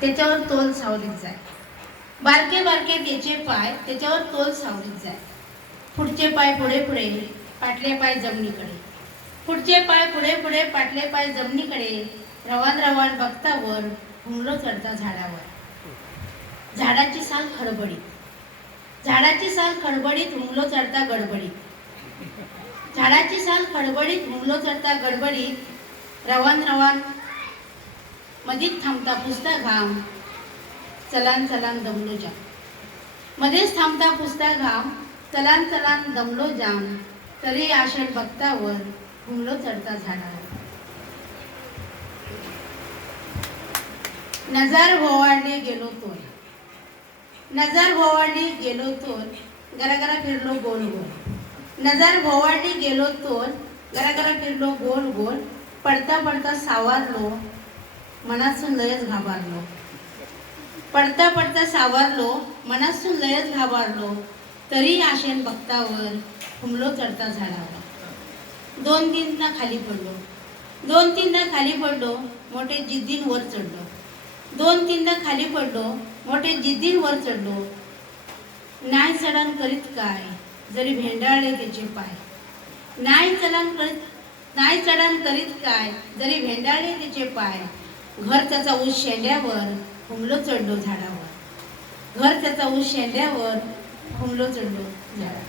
त्याच्यावर तोल सावलीत जाय. बारके बारके त्याचे पाय त्याच्यावर तोल सावलीत जाय. पुढचे पाय पुढे पुढे पाटले पाय जमिनीकडे. पुढचे पाय पुढे पुढे पाटले पाय जमिनीकडे रवान रवान बघतावर हुमलो चढता झाडावर. झाडाची साल खडबडीत. झाडाची साल खडबडीत हुंगलो चढता गडबडीत. झाडाची साल खडबडीत हुंगलो चढता गडबडीत रवान रवान मधीच थांबता पुसता घाम चलान चलान दमलो जाम. मध्येच थांबता पुसता घाम चलान चलान दमलो जाम. तरी आषाढ बघतावर घुमलो चढता झाडावर. नजर भोवाडली गेलो तोल. नजर भोवाडली गेलो तोल गरागरा फिरलो गोल गोल. नजर भोवाडली गेलो तोल गरागरा फिरलो गोल गोल. पडता पडता सावरलो मनातून लयच घाबरलो. पडता पडता सावरलो मनातून लयच घाबरलो. तरी आशेन बघतावर हुमलो चढता झाडावर. दोन तीनदा खाली पडलो. दोन तीनदा खाली पडलो मोठे जिद्दीन वर चढलो. दोन तीनदा खाली पडलो मोठे जिद्दीन वर चढलो. नाही चढण करीत काय? जरी भेंडाळले त्याचे पाय. नाही चढण करीत नाही चढण करीत काय? जरी भेंडाळले त्याचे पाय. घर त्याचा ऊस शेंड्यावर हुमलो चढलो झाडावर. घर त्याचा ऊस शेंड्यावर हुमलो चढलो झाडावर.